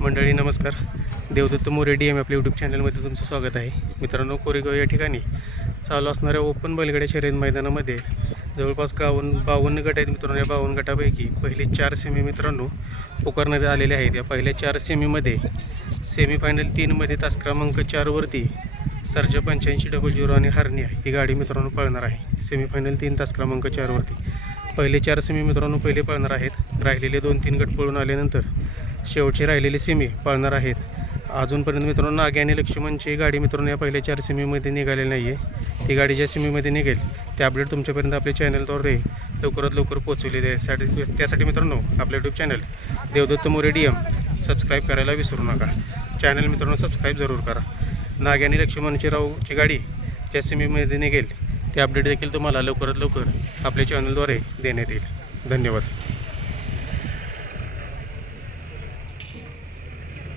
मंडळी नमस्कार. Devdatta More D M आपल्या यूट्यूब चॅनलमध्ये तुमचं स्वागत आहे. मित्रांनो कोरेगाव या ठिकाणी चालू असणाऱ्या ओपन बैलगाड्या शर्यत मैदानामध्ये जवळपास गावन्न बावन्न गट आहेत मित्रांनो. या बावन्न गटापैकी पहिले चार सेमी मित्रांनो पुकारण्यात आलेले आहेत. या पहिल्या चार सेमीमध्ये सेमीफायनल तीनमध्ये तास क्रमांक चारवरती सर्जा पंच्याऐंशी डबल झिरो आणि हरण्या ही गाडी मित्रांनो पळणार आहे. सेमीफायनल तीन तास क्रमांक चारवरती पहिले चार सेमी मित्रांनो पहिले पळणार आहेत. राहिलेले दोन तीन गट पळून आल्यानंतर शेवटचे राहिलेले सेमी पळणार आहेत. अजूनपर्यंत मित्रांनो नागे आणि लक्ष्मणची गाडी मित्रांनो या पहिल्या चार सेमीमध्ये निघालेली नाही आहे ती गाडी ज्या सेमीमध्ये निघेल ते अपडेट तुमच्यापर्यंत आपल्या चॅनलद्वारे लवकरात लवकर पोहोचवले त्यासाठी त्यासाठी मित्रांनो आपलं YouTube channel Devdatta More D M subscribe करायला विसरू नका. चॅनल मित्रांनो सबस्क्राईब जरूर करा. नागे आणि लक्ष्मणची रावची गाडी ज्या सेमीमध्ये निघेल ते अपडेट देखील तुम्हाला लवकरात लवकर आपल्या चॅनलद्वारे देण्यात येईल. धन्यवाद.